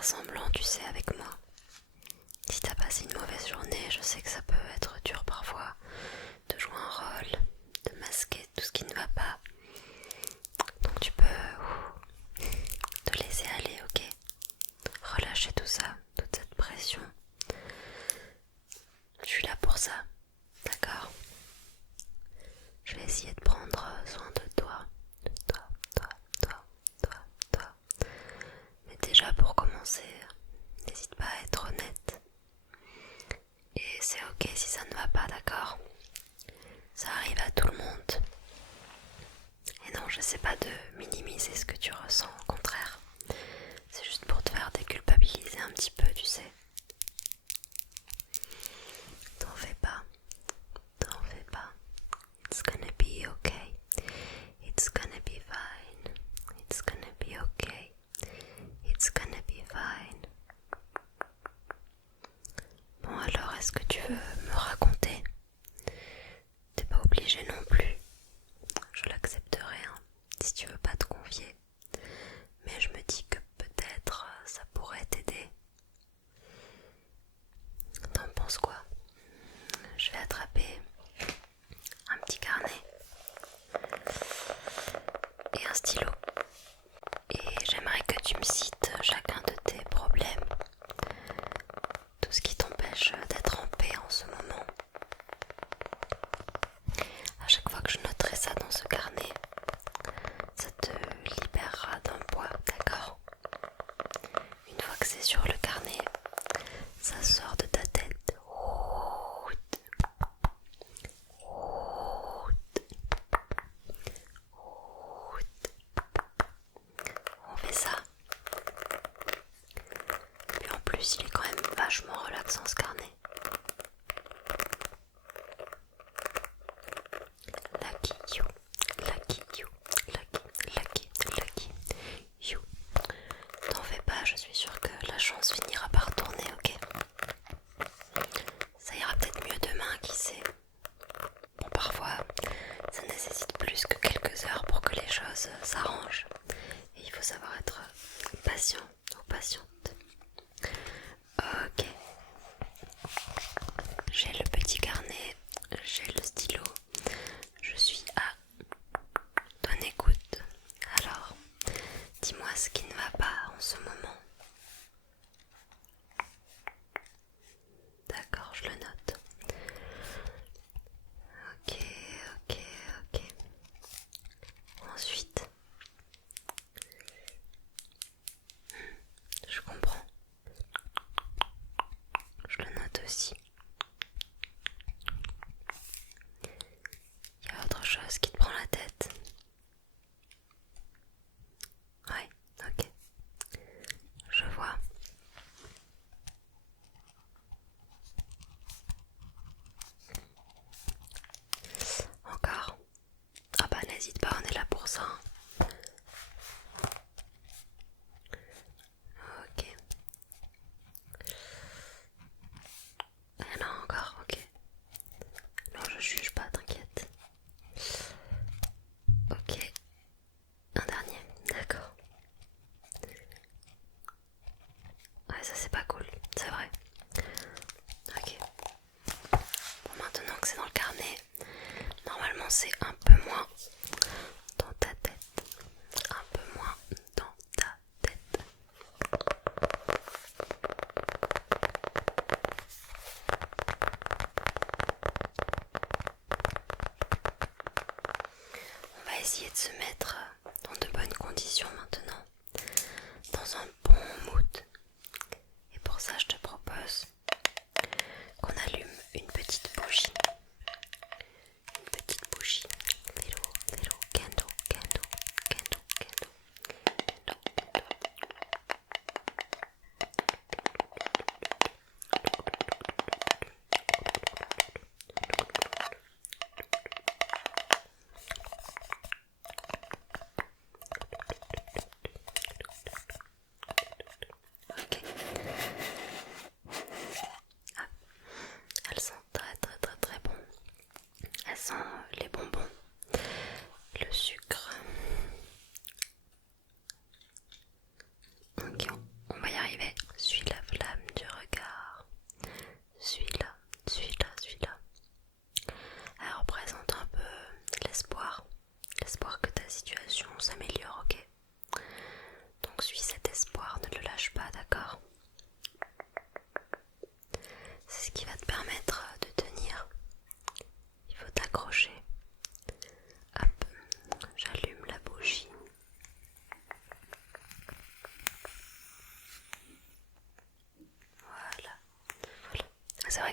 faire semblant, tu sais, avec moi. Si t'as passé une mauvaise journée, je sais que ça peut être dur parfois de jouer un rôle, de masquer tout ce qui ne va pas. Donc tu peux te laisser aller, ok? Relâcher tout ça, toute cette pression. Je suis là pour ça, d'accord? Je vais essayer de prendre soin de toi, de toi, toi, toi, toi, toi. Mais déjà pour commencer, n'hésite pas à être honnête. Et c'est ok si ça ne va pas, d'accord? Ça arrive à tout le monde. Et non, j'essaie pas de minimiser ce que tu ressens, au contraire. C'est juste pour te faire déculpabiliser un petit peu, tu sais. T'en fais pas, t'en fais pas. It's gonna be okay. It's gonna be fine. It's gonna be okay. It's gonna be fine. Bon alors, est-ce que tu veux me raconter? T'es pas obligé non plus. Je l'accepterai, hein, si tu veux pas te confier. Mais je me dis que peut-être ça pourrait t'aider. T'en penses quoi? Je vais attraper un petit carnet et un stylo. Et j'aimerais que tu me cites chacun de tes problèmes, tout ce qui t'empêche d'être en paix en ce moment. À chaque fois que je noterai ça dans ce carnet, ça te libérera d'un poids, d'accord? Une fois que c'est sur le carnet, ça sort de ta tête. On fait ça. Puis en plus, il est quand même vachement relaxant ce carnet. Lucky you, lucky you, lucky you. T'en fais pas, je suis sûre que la chance finira par tourner, ok? Ça ira peut-être mieux demain, qui sait? Bon, parfois, ça nécessite plus que quelques heures pour que les choses s'arrangent. Et il faut savoir être patient ou patiente. Ok. J'ai le petit carnet, j'ai le stylo. Je suis à ton écoute. Alors, dis-moi ce qui ne va pas en ce moment. D'accord, je le note. Ok, ok, ok. Ensuite, je comprends. Je le note aussi. Il y a autre chose qui te prend la tête? Ouais, ok. Je vois. Encore? Ah bah n'hésite pas, on est là pour ça. Ok. Et là encore, ok. Non, je juge pas, t'inquiète. Ok. Un dernier, d'accord. Ouais, ça c'est pas cool, c'est vrai. Ok. Bon, maintenant que c'est dans le carnet, normalement c'est un peu moins dans ta tête. Un peu moins dans ta tête. On va essayer de se mettre dans de bonnes conditions maintenant, dans un bon mood. Et pour ça, je te propose qu'on allume une petite bougie. Une petite bougie.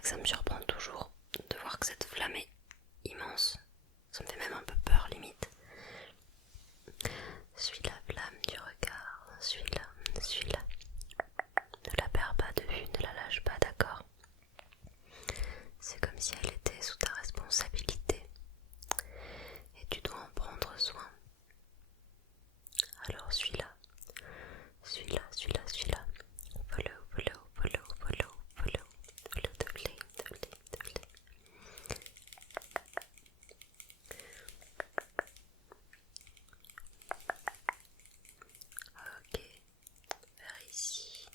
que ça me surprend toujours de voir que cette flamme est immense. Ça me fait même un peu peur limite. Suis la flamme du regard, suis-la, suis-la. Ne la perds pas de vue, ne la lâche pas, d'accord? C'est comme si elle était sous ta responsabilité et tu dois en prendre soin. Alors suis-la, suis-la, suis-la, suis-la. Follow, follow, follow, follow, follow, follow the flame, the flame, the flame. Ok, vers ici,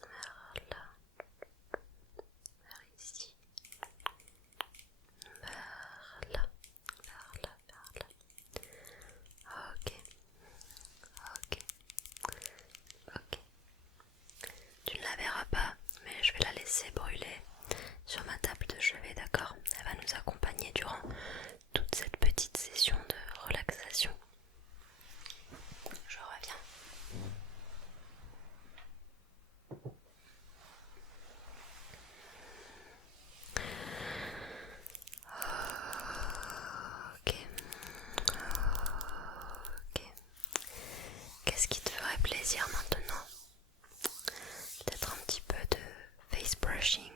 vers là, vers ici, vers là, vers là, vers là. Ok, ok, ok. Tu ne la verras pas, mais je vais la laisser brûler sur ma table de chevet, d'accord? Elle va nous accompagner durant toute cette petite session de relaxation. Je reviens. Ok. Ok. Qu'est-ce qui te ferait plaisir maintenant? Peut-être un petit peu de face brushing.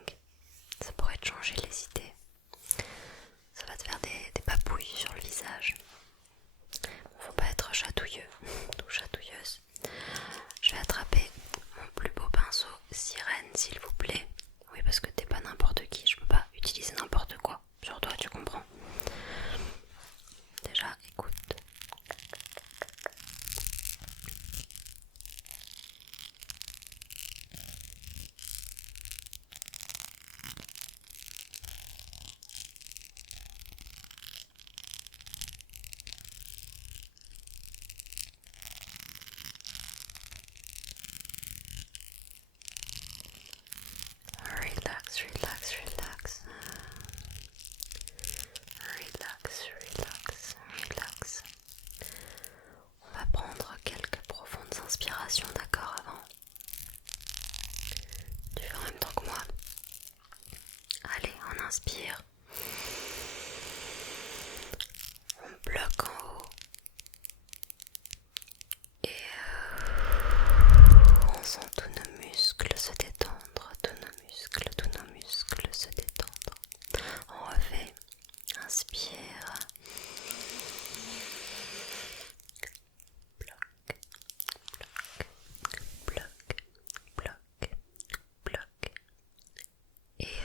Ça pourrait te changer les idées. Ça va te faire des papouilles sur le visage. Faut pas être chatouilleux ou chatouilleuse. Je vais attraper mon plus beau pinceau sirène, s'il vous plaît. Oui, parce que t'es pas n'importe qui, je peux pas utiliser n'importe quoi. Sur toi, tu comprends. Déjà, écoute. Relax, relax, relax. Relax, relax, relax. On va prendre quelques profondes inspirations, d'accord, avant. Tu fais en même temps que moi. Allez, on inspire. On bloque en haut. Et on sent tous nos muscles se détendre, tous nos muscles se détendre. On refait. Inspire. Bloc, bloc, bloc, bloc. Et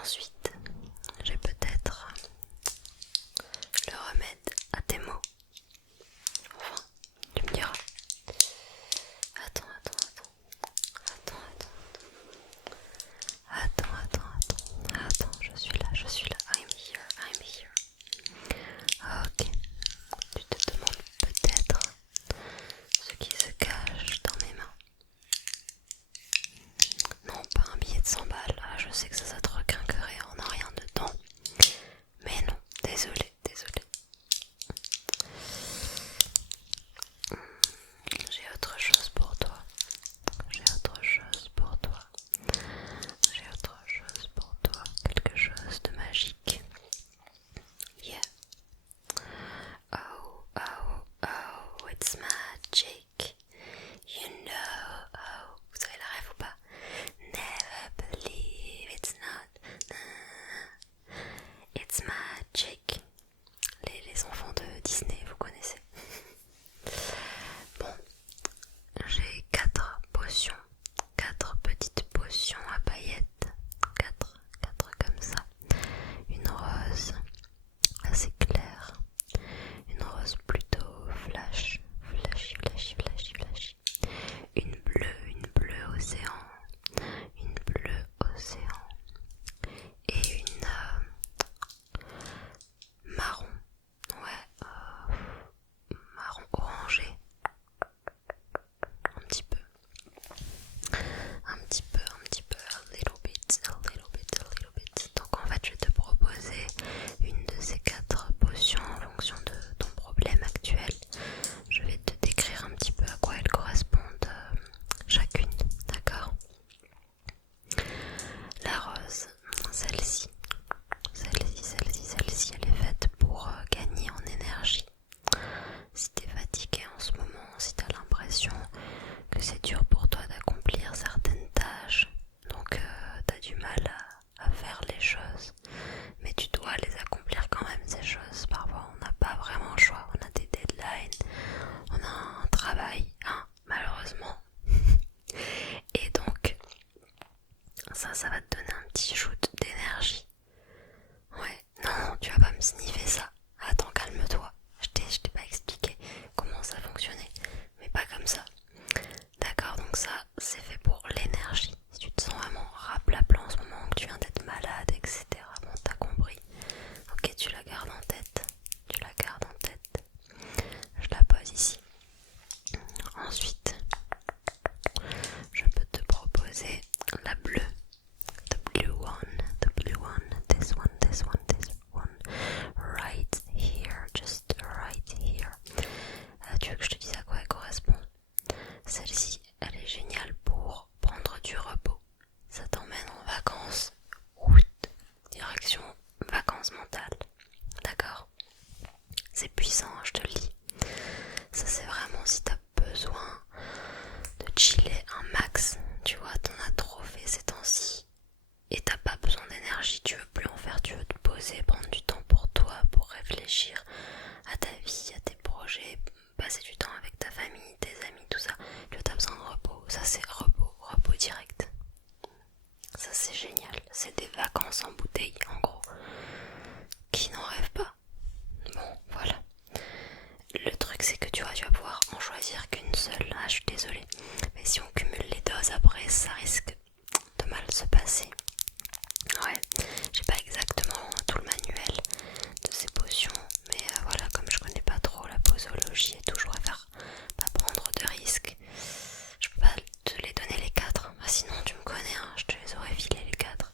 Ensuite, j'ai peut-être le remède à tes maux. Enfin, tu me diras. Attends, je suis là, I'm here. Ok, tu te demandes peut-être ce qui se cache dans mes mains. Non, pas un billet de 100 balles, je sais que ça te requinquerait en a rien dedans. Mais non, désolé. J'ai autre chose pour toi. Quelque chose de magique. Yeah. Oh, it's magic. You know. Oh, vous avez la rêve ou pas? Never believe it's not. It's magic. Les enfants de Disney, vous connaissez. Bon, j'ai 4 potions. 4 petites potions à paillettes. 4 comme ça. Une rose assez claire. Une rose plutôt flashy. Une bleue océan. Une bleue océan. Et une marron. Ouais, marron orangé. Un petit peu, a little bit. Donc en fait, je vais te proposer une de ces 4 potions en fonction de ton problème actuel. Je vais te décrire un petit peu à quoi elles correspondent chacune, d'accord? La rose, celle-ci, elle est faite pour gagner en énergie. Si t'es fatigué en ce moment, si t'as l'impression que c'est dur pour toi d'accomplir certaines tâches, donc t'as du mal à faire les choses, mais tu dois les accomplir quand même ces choses. Parfois on n'a pas vraiment le choix, on a des deadlines, on a un travail, hein, malheureusement. Et donc ça va te donner un petit shoot d'énergie. Ouais, non, tu vas pas me sniffer ça. Attends, calme-toi. Je t'ai pas expliqué comment ça fonctionnait, mais pas comme ça. D'accord, donc ça, c'est fait pour l'énergie. Si tu te sens vraiment raplapla en ce moment, que tu viens d'être malade, etc. Bon, t'as compris. Ok, tu la gardes en tête. Je la pose ici. Ensuite, je peux te proposer la bleue. The blue one, this one, right here, just right here. Tu veux que je te dise à quoi elle correspond? Celle-ci, elle est géniale pour prendre du repos. Ça t'emmène en vacances, direction vacances mentales. D'accord? C'est puissant, hein, je te le dis. Ça, c'est vraiment si t'as besoin de chiller un max. Tu vois, t'en as trop fait ces temps-ci. Et t'as pas besoin d'énergie, tu veux plus en faire, tu veux te poser, prendre du temps pour toi, pour réfléchir à ta vie, à tes projets, passer du temps avec ta famille, tes amis, tout ça. Tu vois, t'as besoin de repos. Ça, c'est repos direct. Ça, c'est génial. C'est des vacances en bouteille, en gros. Qui n'en rêve pas? Bon, voilà. Le truc, c'est que tu vois, tu vas pouvoir en choisir qu'une seule. Ah, je suis désolée. Mais si on cumule les doses après, ça risque de mal se passer. Ouais, j'ai pas exactement tout le manuel de ces potions, mais voilà, comme je connais pas trop la posologie et tout, je préfère pas prendre de risques. Je peux pas te les donner les 4, bah, sinon tu me connais, hein, je te les aurais filés les 4.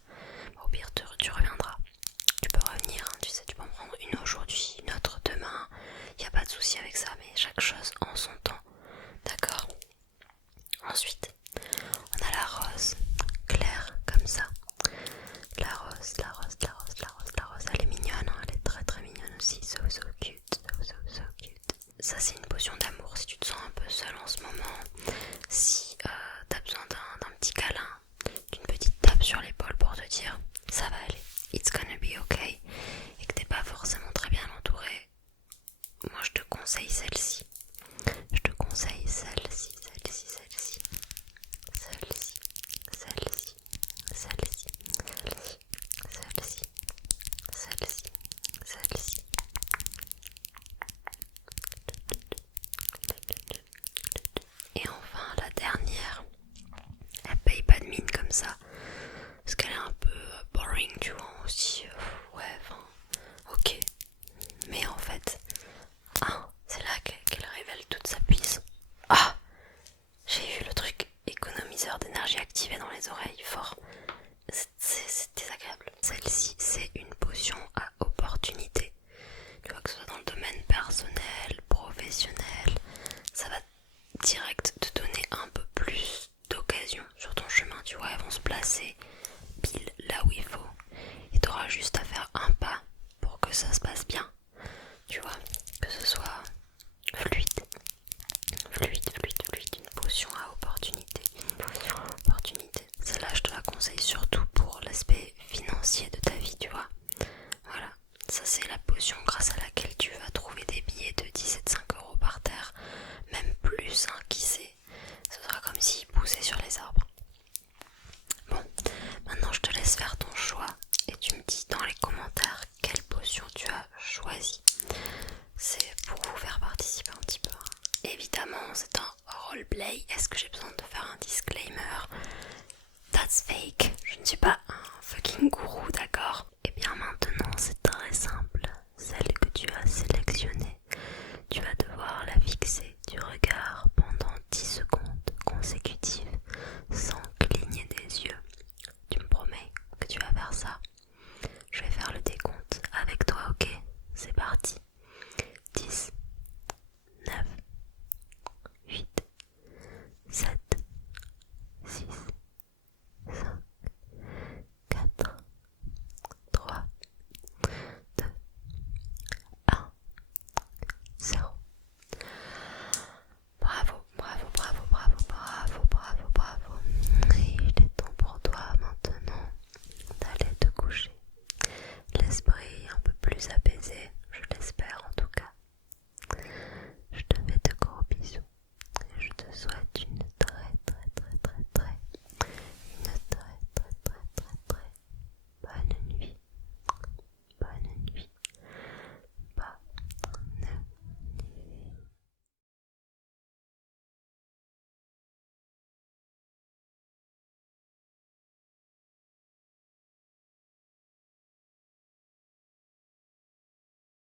Bah, au pire, tu reviendras. Tu peux revenir, hein, tu sais, tu peux en prendre une aujourd'hui, une autre demain. Y a pas de souci avec ça, mais chaque chose en son temps. D'accord? Ensuite, on a la rose, claire comme ça. La rose, elle est mignonne, hein, elle est très très mignonne aussi. So cute. Ça, c'est une potion d'amour si tu te sens un peu seule en ce moment. Si t'as besoin d'un petit câlin, d'une petite tape sur l'épaule pour te dire ça va aller, it's gonna be okay, et que t'es pas forcément très bien entouré, moi je te conseille celle-ci. motivé dans les oreilles fort. C'est désagréable. Celle-ci, c'est une potion à opportunité. Tu vois, que ce soit dans le domaine personnel, professionnel, ça va direct te donner un peu plus d'occasion sur ton chemin. Tu vois, elles vont se placer pile là où il faut. Et tu auras juste à faire un pas pour que ça se passe bien. Tu vois, que ce soit fluide, une potion à opportunité. Celle-là, je te la conseille surtout pour l'aspect financier de ta vie, tu vois. Voilà, ça c'est la potion grâce à laquelle tu vas trouver des billets de 10 et de 5 euros par terre, même plus, hein, qui sait. Ce sera comme s'ils poussaient sur les arbres. Bon, maintenant je te laisse faire ton choix et tu me dis dans les commentaires quelle potion tu as choisi. C'est pour vous faire participer un petit peu. Évidemment, c'est un roleplay. Est-ce que j'ai besoin de faire un disclaimer? That's fake. Je ne suis pas